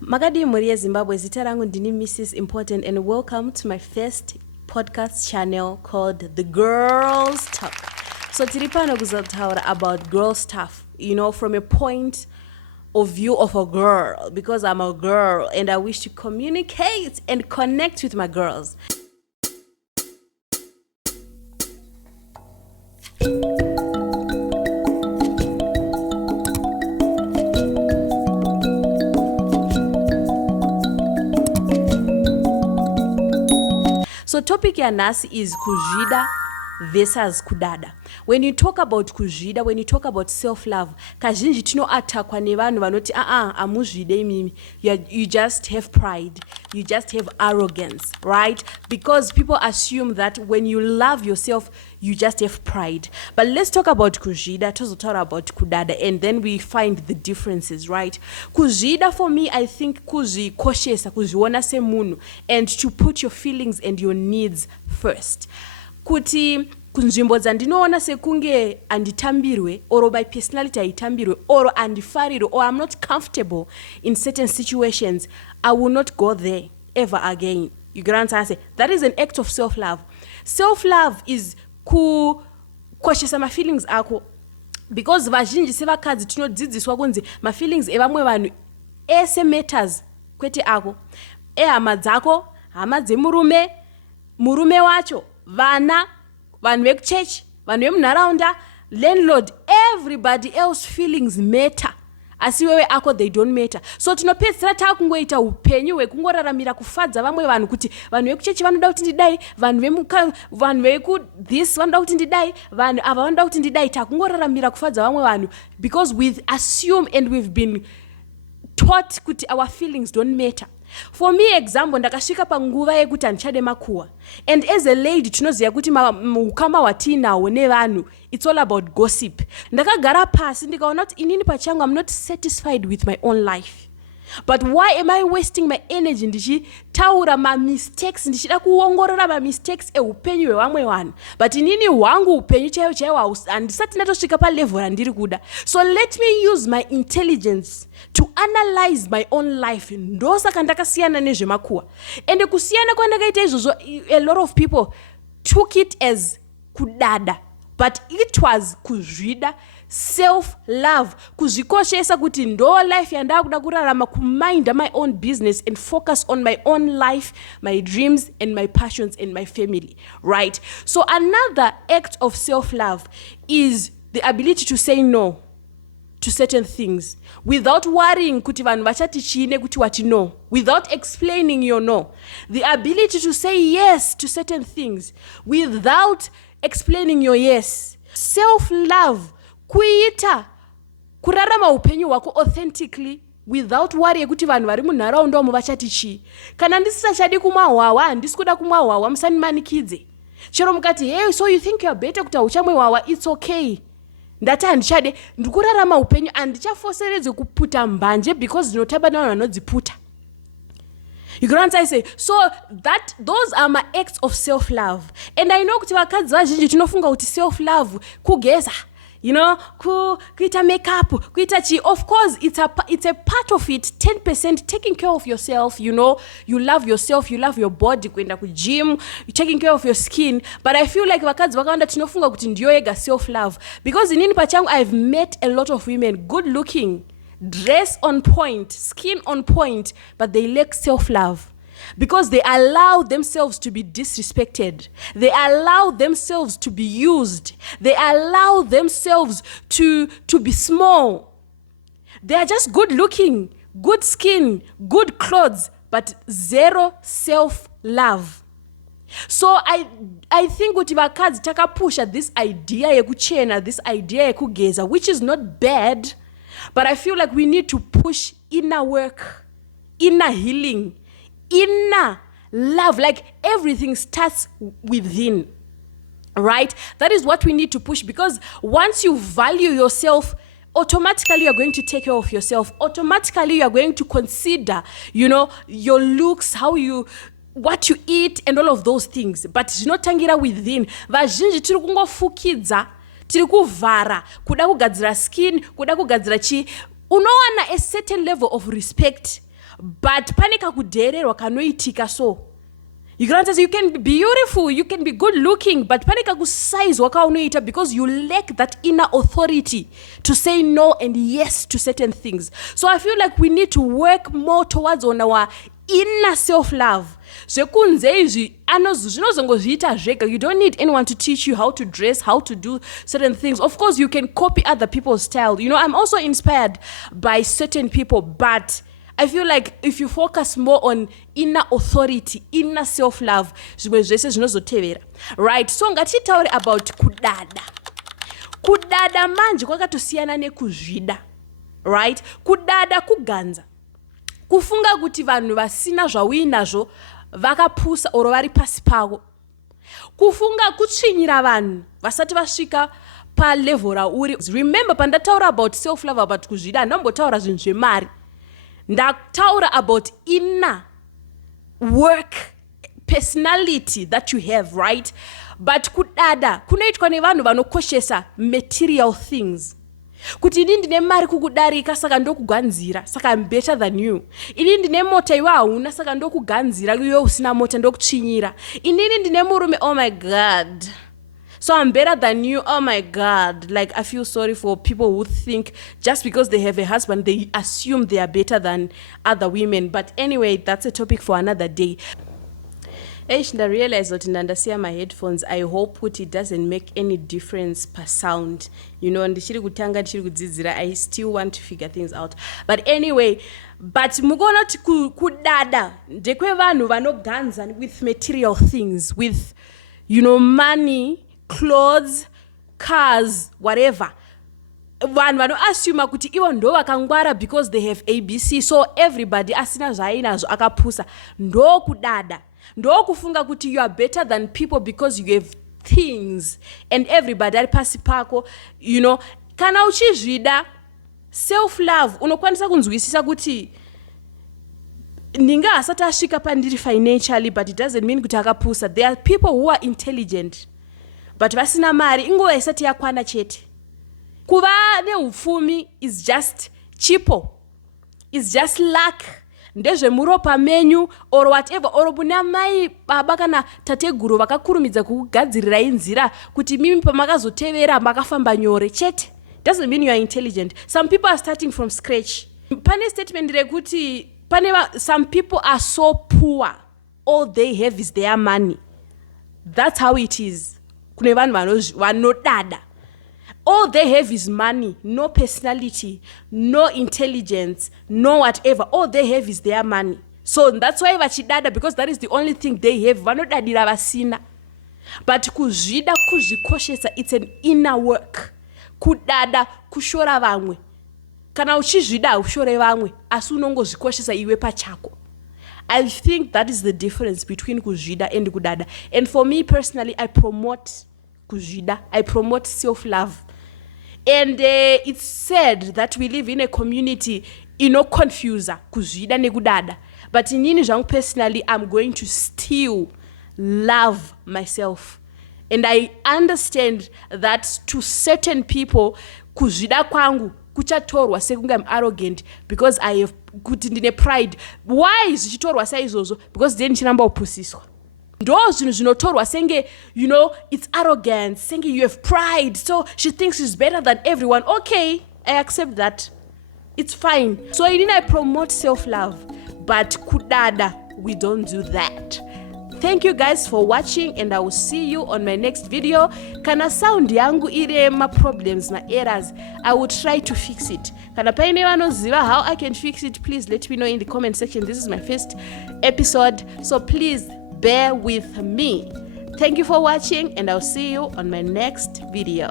Magadi Muria Zimbabwe, zita langu ndini Mrs. Important, and welcome to my first podcast channel called The Girls Talk. So tiripano kuzataura about girl stuff, from a point of view of a girl, because I'm a girl and I wish to communicate and connect with my girls. So topic ya nasi is Kuzvida versus kudada. When you talk about Kuzvida, when you talk about self-love, kazhinji tinoatakwa nevanhu vanoti amuzvide mimi. You just have pride. You just have arrogance, right? Because people assume that when you love yourself, you just have pride. But let's talk about Kuzvida, tozotaura about kudada, and then we find the differences, right? Kuzvida, for me, I think kuzvikoshesa, kuzviona semunhu, and to put your feelings and your needs first. Kuti kunzvimbo dzandinoona sekunge anditambirwe, or by personality aitambirwe, or andifariro, or I'm not comfortable in certain situations, I will not go there ever again. You get what I'm saying? That is an act of self-love. Self-love is kukoshesa my feelings ako, because vazhinji sevakadzi tinodzidziswa kunzi my feelings evamwe vanhu ese matters kwete ako, hama dzako, hama dzemurume, murume wacho, vana, vanhu vekuchechi, vanhu vemunharaunda, landlord, everybody else feelings matter. Asi wewe ako they don't matter. So tinopedzera takungoita upenyu hwekungoraramira kufadza vamwe vanhu kuti vanhu vekuchechi vanoda kuti ndidai, vanhu veku this vanoda kuti ndidai, vanhu ava vanoda kuti ndidai, takungoraramira kufadza vamwe vanhu because we assume and we've been taught kuti our feelings don't matter. For me, example, ndakasvika panguva yekuti andichade makuwa, and as a lady tinoziva kuti ukama watinawo nevanhu, it's all about gossip. Ndakagara pasi ndikaona kuti inini pachangu I'm not satisfied with my own life. But why am I wasting my energy ndichitaura ma mistakes, ndichida kuongorora ma mistakes eupenyu hwevamwe vanhu, but inini hwangu upenyu chaiwo handisati ndatosvika pa level randiri kuda. So let me use my intelligence to analyze my own life. Ndosaka ndakasiyana nezvemakuwa, and kusiyana kwandakaita izvozvo, a lot of people took it as kudada, but it was Kuzvida, self-love, kuzvikoshesa kuti ndo life yandakuda kurarama, kumind my own business and focus on my own life, my dreams and my passions and my family, right? So another act of self-love is the ability to say no to certain things without worrying kuti vanhu vachati chine kuti wati no, without explaining your no. The ability to say yes to certain things without explaining your yes. Self-love, kuita kurarama upenyu hwako authentically without worry kuti vanhu vari munharaunda umo vachati chii. Kana ndisisachadi kumwa hwawa, handisi kuda kumwa hwawa, musanimanikidze. Chero mukati, hey, so you think you are better kuti hauchamwe hwawa, it's okay. Ndati handichade, ndikurarama upenyu, handichafoseredze kuputa mbanje because ndinotamba navanhu vanodziputa. You can say, so that those are my acts of self-love. And I know kuti vakadzi vazhinji tinofunga kuti self-love kugeza, kuita makeup, kuita chi. Of course, it's a part of it. 10% taking care of yourself. You love yourself, you love your body. Kuenda ku gym, you're taking care of your skin. But I feel like vakadzi vakawanda tinofunga kuti ndiyo yega self-love, because inini pachangu I've met a lot of women, good looking, dress on point, skin on point, but they lack self-love because they allow themselves to be disrespected. They allow themselves to be used. They allow themselves to be small. They are just good looking, good skin, good clothes, but zero self-love. So I think kuti vakadzi takapusha this idea yekuchena, this idea yekugeza, which is not bad. But I feel like we need to push inner work, inner healing, inner love. Like everything starts within, right? That is what we need to push, because once you value yourself, automatically you're going to take care of yourself. Automatically you're going to consider, your looks, what you eat and all of those things. But zvinotangira within. Vazhinji tiri kungofukidza, tiri kuvhara, kuda kugadzira skin, kuda kugadzira chi. Unowana a certain level of respect, but pane kakudhererwa kanoitika so. You can understand, you can be beautiful, you can be good looking, but pane kakusaizwa kaunoita because you lack that inner authority to say no and yes to certain things. So I feel like we need to work more towards on our inner self-love. Zvekunze izvi zvinozongozviita zvega. You don't need anyone to teach you how to dress, how to do certain things. Of course, you can copy other people's style. You know, I'm also inspired by certain people, but I feel like if you focus more on inner authority, inner self-love, zvimwe zvese zvinozotevera. Right? So ngatitaure about kudada. Kudada manje kwakatosiyana nekuzvida. Right? Kudada kuganza. Kufunga kuti vanhu vasina zvauinazvo vakapusa oro vari pasi pavo. Kufunga kutsvinyira vanhu vasati vasvika palevel rauri. Remember pandataura about self-love, about kuzvida, ndambotaura zvinhu zvemari. Ndataura about inner work, personality that you have, right? But kudada kunoitwa nevanhu vanokoshesa material things. Kuti ini ndine mari kukudarika saka ndokuganzira, saka I'm better than you. Ini ndine mota iwe hauna saka ndokuganzira, iwe usina mota ndokutsvinyira. Ini ndine murume, oh my God, so I'm better than you, oh my God. Like, I feel sorry for people who think just because they have a husband, they assume they are better than other women. But anyway, that's a topic for another day. I realize that ndandasiya my headphones. I hope it doesn't make any difference per sound. You know, ndichiri kutanga ndichiri kudzidzira, I still want to figure things out. But anyway, but mugona kudada ndekwe vanhu vanoganza with material things, with, you know, money, clothes, cars, whatever. Vanhu vanoassume kuti ivo ndo vakangwara because they have ABC, so everybody asina zvainazvo akapusa ndo kudada. Ndo kufunga kuti you are better than people because you have things and everybody ari pasi pako. You know, kana uchizvida self-love unokwanisa kunzwisisa kuti ndinga asati asvika pandiri financially, but it doesn't mean kuti akapusa. There are people who are intelligent but vasina mari, ingova isati yakwana chete. Kuva neupfumi is just chipo, is just luck. Ndezve muropa menyu or whatever, or buna mai baba kana tateguru vakakurumidza kukugadzirirai nzira kuti mimi pamakazotevera makafamba nyore chete. Doesn't mean you are intelligent. Some people are starting from scratch. Pane statement rekuti some people are so poor, all they have is their money. That's how it is. Kune vanhu vanodada. All they have is money, no personality, no intelligence, no whatever. All they have is their money. So that's why vachidada, because that is the only thing they have. Vanodadira vasina. But kuzvida kuzvikoshesa, it's an inner work. Kudada kushora vamwe. Kana uchizvida ushore vamwe, asi unongozvikoshesa iwe pachako. I think that is the difference between kuzvida and kudada. And for me personally, I promote kuzvida. I promote self-love. And it's said that we live in a community inoconfusa kuzvida nekudada. But inini zvangu personally, I'm going to still love myself. And I understand that to certain people, kuzvida kwangu kuchatorwa sekunge I'm arrogant because I have kuti ndine pride. Why zvichitorwa saizvozvo? Because then chinamba opusiswa. Ndo zvinhu zvinotorwa senge, you know, it's arrogance, senge you have pride, so she thinks she's better than everyone. Okay, I accept that. It's fine. So I promote self-love, but kudada, we don't do that. Thank you guys for watching, and I will see you on my next video. Kana sound yangu ire ma problems, ma errors, I will try to fix it. Kana paine vanoziva how I can fix it, please let me know in the comment section. This is my first episode, so please bear with me. Thank you for watching, and I'll see you on my next video.